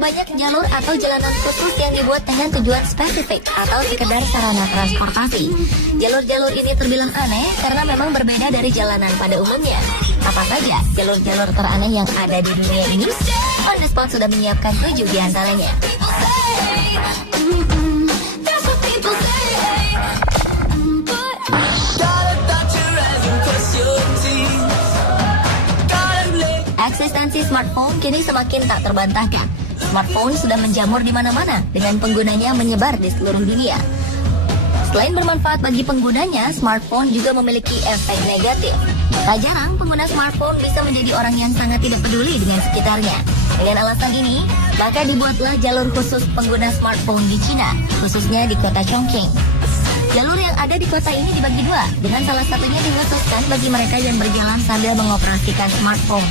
banyak jalur atau jalanan khusus yang dibuat dengan tujuan spesifik atau sekedar sarana transportasi. Jalur-jalur ini terbilang aneh karena memang berbeda dari jalanan pada umumnya. Apa saja jalur-jalur teraneh yang ada di dunia ini? On the Spot sudah menyiapkan 7 diantaranya. Eksistensi smartphone kini semakin tak terbantahkan. Smartphone sudah menjamur di mana-mana dengan penggunanya menyebar di seluruh dunia. Selain bermanfaat bagi penggunanya, smartphone juga memiliki efek negatif. Tak jarang pengguna smartphone bisa menjadi orang yang sangat tidak peduli dengan sekitarnya. Dengan alasan ini, maka dibuatlah jalur khusus pengguna smartphone di Cina, khususnya di kota Chongqing. Jalur yang ada di kota ini dibagi dua, dengan salah satunya dikhususkan bagi mereka yang berjalan sambil mengoperasikan smartphone.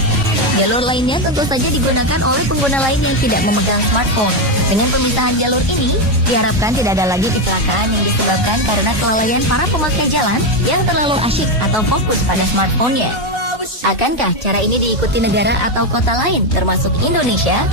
Jalur lainnya tentu saja digunakan oleh pengguna lain yang tidak memegang smartphone. Dengan pemisahan jalur ini, diharapkan tidak ada lagi kecelakaan yang disebabkan karena kelalaian para pemakai jalan yang terlalu asyik atau fokus pada smartphone-nya. Akankah cara ini diikuti negara atau kota lain, termasuk Indonesia?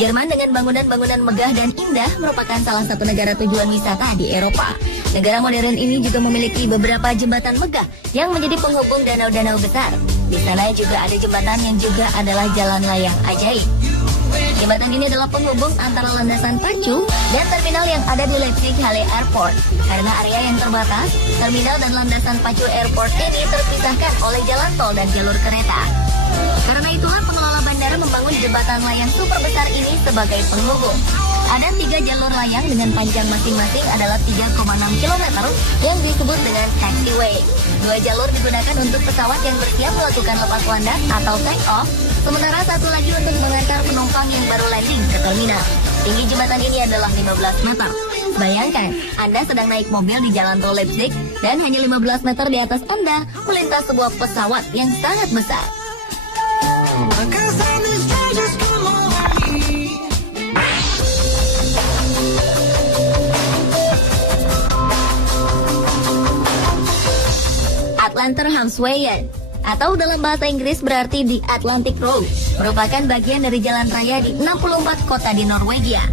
Jerman dengan bangunan-bangunan megah dan indah merupakan salah satu negara tujuan wisata di Eropa. Negara modern ini juga memiliki beberapa jembatan megah yang menjadi penghubung danau-danau besar. Di sana juga ada jembatan yang juga adalah jalan layang ajaib. Jembatan ini adalah penghubung antara landasan pacu dan terminal yang ada di Leipzig Halle Airport. Karena area yang terbatas, terminal dan landasan pacu airport ini terpisahkan oleh jalan tol dan jalur kereta. Karena itulah pengelola bandara membangun jembatan layang super besar ini sebagai penghubung. Ada 3 jalur layang dengan panjang masing-masing adalah 3,6 km yang disebut dengan taxiway. 2 jalur digunakan untuk pesawat yang bersiap melakukan lepas landas atau take off, sementara satu lagi untuk mengantar penumpang yang baru landing ke terminal. Tinggi jembatan ini adalah 15 meter. Bayangkan, Anda sedang naik mobil di jalan tol Leipzig dan hanya 15 meter di atas Anda melintas sebuah pesawat yang sangat besar. Atlanterhamnswegen atau dalam bahasa Inggris berarti di Atlantic Road merupakan bagian dari jalan raya di 64 kota di Norwegia.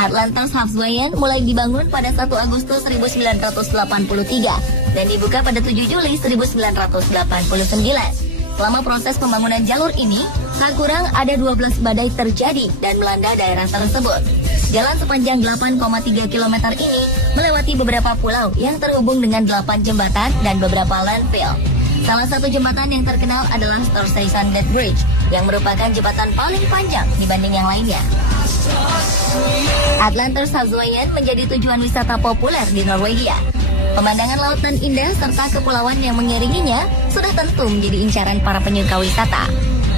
Atlanterhamnswegen mulai dibangun pada 1 Agustus 1983 dan dibuka pada 7 Juli 1989. Selama proses pembangunan jalur ini, tak kurang ada 12 badai terjadi dan melanda daerah tersebut. Jalan sepanjang 8,3 km ini melewati beberapa pulau yang terhubung dengan 8 jembatan dan beberapa landfill. Salah satu jembatan yang terkenal adalah Storseisundet Bridge, yang merupakan jembatan paling panjang dibanding yang lainnya. Atlanterhamnswegen menjadi tujuan wisata populer di Norwegia. Pemandangan lautan indah serta kepulauan yang mengiringinya sudah tentu menjadi incaran para penyuka wisata.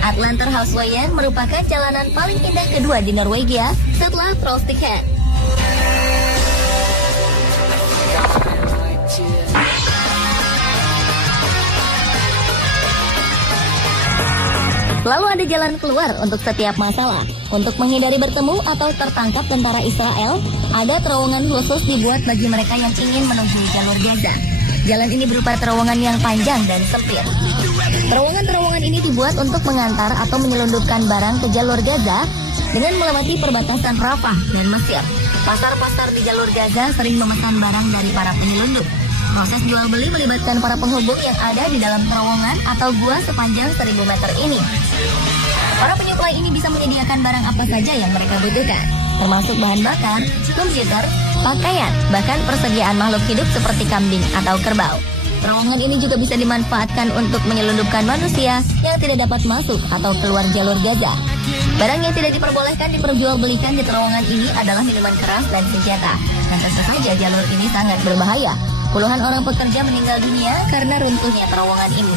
Atlanterhamnswegen merupakan jalanan paling indah kedua di Norwegia setelah Trollstigen. Lalu ada jalan keluar untuk setiap masalah. Untuk menghindari bertemu atau tertangkap tentara Israel, ada terowongan khusus dibuat bagi mereka yang ingin menuju jalur Gaza. Jalan ini berupa terowongan yang panjang dan sempit. Terowongan-terowongan ini dibuat untuk mengantar atau menyelundupkan barang ke jalur Gaza dengan melewati perbatasan Rafah dan Mesir. Pasar-pasar di jalur Gaza sering memesan barang dari para penyelundup. Proses jual beli melibatkan para penghubung yang ada di dalam terowongan atau gua sepanjang 1000 meter ini. Para penyuplai ini bisa menyediakan barang apa saja yang mereka butuhkan, termasuk bahan bakar, komputer, pakaian, bahkan persediaan makhluk hidup seperti kambing atau kerbau. Terowongan ini juga bisa dimanfaatkan untuk menyelundupkan manusia yang tidak dapat masuk atau keluar jalur Gaza. Barang yang tidak diperbolehkan diperjualbelikan di terowongan ini adalah minuman keras dan senjata. Dan tentu saja jalur ini sangat berbahaya. Puluhan orang pekerja meninggal dunia karena runtuhnya terowongan ini.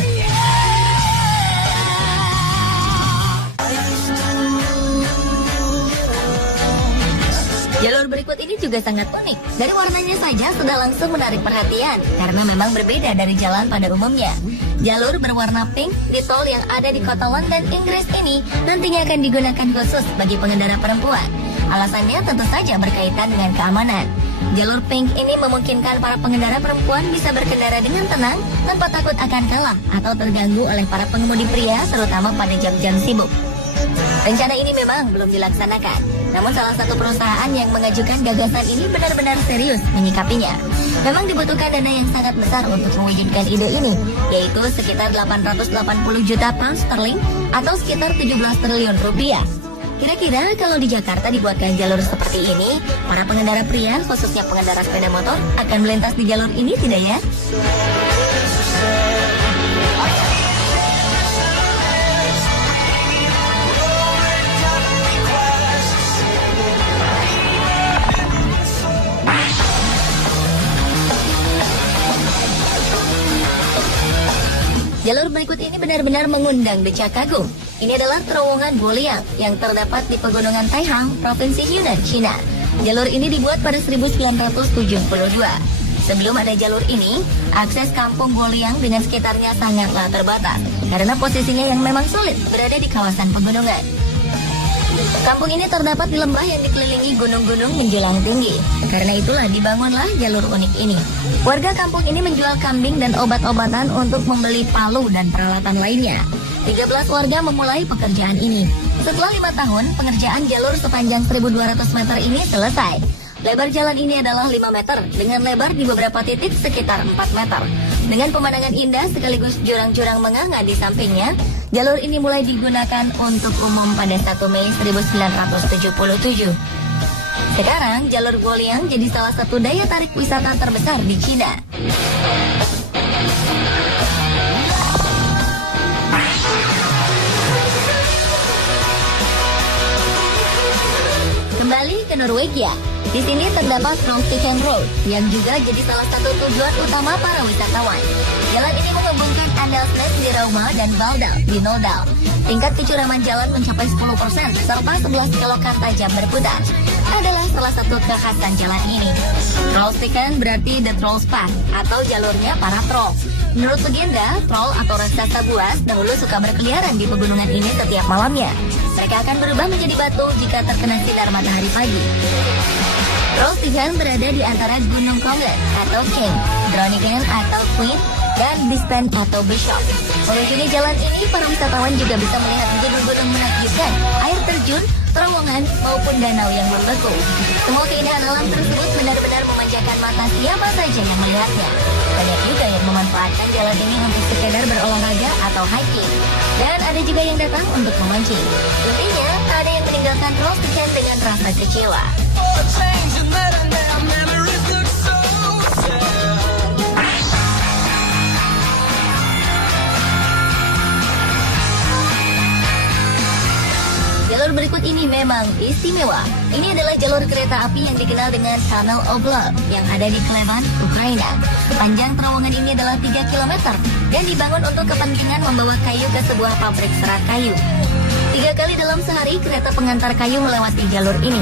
Jalur berikut ini juga sangat unik. Dari warnanya saja sudah langsung menarik perhatian karena memang berbeda dari jalan pada umumnya. Jalur berwarna pink di tol yang ada di kota London, Inggris ini nantinya akan digunakan khusus bagi pengendara perempuan. Alasannya tentu saja berkaitan dengan keamanan. Jalur pink ini memungkinkan para pengendara perempuan bisa berkendara dengan tenang tanpa takut akan kalah atau terganggu oleh para pengemudi pria, terutama pada jam-jam sibuk. Rencana ini memang belum dilaksanakan, namun salah satu perusahaan yang mengajukan gagasan ini benar-benar serius menyikapinya. Memang dibutuhkan dana yang sangat besar untuk mewujudkan ide ini, yaitu sekitar 880 juta pound sterling atau sekitar 17 triliun rupiah. Kira-kira kalau di Jakarta dibuatkan jalur seperti ini, para pengendara pria, khususnya pengendara sepeda motor, akan melintas di jalur ini tidak ya? Jalur berikut ini benar-benar mengundang decak kagum. Ini adalah terowongan Guoliang yang terdapat di pegunungan Taihang, Provinsi Yunnan, China. Jalur ini dibuat pada 1972. Sebelum ada jalur ini, akses kampung Guoliang dengan sekitarnya sangatlah terbatas karena posisinya yang memang sulit berada di kawasan pegunungan. Kampung ini terdapat di lembah yang dikelilingi gunung-gunung menjulang tinggi. Karena itulah dibangunlah jalur unik ini. Warga kampung ini menjual kambing dan obat-obatan untuk membeli palu dan peralatan lainnya. 13 warga memulai pekerjaan ini. Setelah 5 tahun, pengerjaan jalur sepanjang 1.200 meter ini selesai. Lebar jalan ini adalah 5 meter, dengan lebar di beberapa titik sekitar 4 meter. Dengan pemandangan indah sekaligus jurang-jurang menganga di sampingnya, jalur ini mulai digunakan untuk umum pada 1 Mei 1977. Sekarang, jalur Guoliang jadi salah satu daya tarik wisata terbesar di China. Kembali ke Norwegia. Di sini terdapat Trollstigen Road yang juga jadi salah satu tujuan utama para wisatawan. Jalan ini menghubungkan Andalsnes di Rauma dan Valdal di Noldal. Tingkat kecuraman jalan mencapai 10% serta 11 kilometer tajam berputar. Adalah salah satu kekhasan jalan ini. Trollstigen berarti The Trolls Path atau jalurnya para troll. Menurut legenda, troll atau raksasa buas dahulu suka berkeliaran di pegunungan ini setiap malamnya. Mereka akan berubah menjadi batu jika terkena sinar matahari pagi. Trollstigen berada di antara Gunung Kongen atau King, Groningen atau Queen, dan Dispen atau Bishop. Mengunjungi jalan ini, para wisatawan juga bisa melihat gunung-gunung menakjubkan, air terjun, terowongan, maupun danau yang membeku. Semua keindahan alam tersebut benar-benar memanjakan mata siapa saja yang melihatnya. Banyak juga yang memanfaatkan jalan ini untuk sekedar berolahraga atau hiking. Dan ada juga yang datang untuk memancing. Intinya, ada yang meninggalkan Trollstigen dengan rasa kecewa. Jalur berikut ini memang istimewa. Ini adalah jalur kereta api yang dikenal dengan Tunnel of Love yang ada di Kleban, Ukraina. Panjang terowongan ini adalah 3 km dan dibangun untuk kepentingan membawa kayu ke sebuah pabrik serat kayu. 3 kali dalam sehari kereta pengantar kayu melewati jalur ini.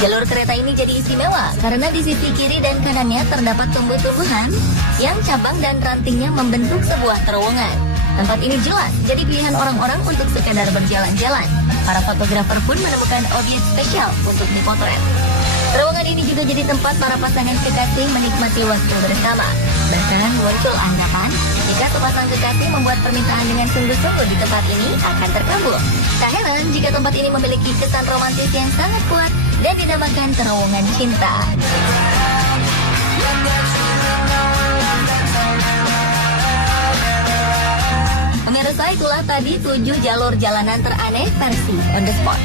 Jalur kereta ini jadi istimewa karena di sisi kiri dan kanannya terdapat tumbuh-tumbuhan yang cabang dan rantingnya membentuk sebuah terowongan. Tempat ini jelas jadi pilihan orang-orang untuk sekadar berjalan-jalan. Para fotografer pun menemukan objek spesial untuk dipotret. Terowongan ini juga jadi tempat para pasangan kekasih menikmati waktu bersama. Bahkan muncul anggapan jika sepasang kekasih membuat permintaan dengan sungguh-sungguh di tempat ini akan terkabul. Tak heran jika tempat ini memiliki kesan romantis yang sangat kuat dan dinamakan terowongan cinta. Pemirsa, itulah tadi 7 jalur jalanan teraneh versi On The Spot.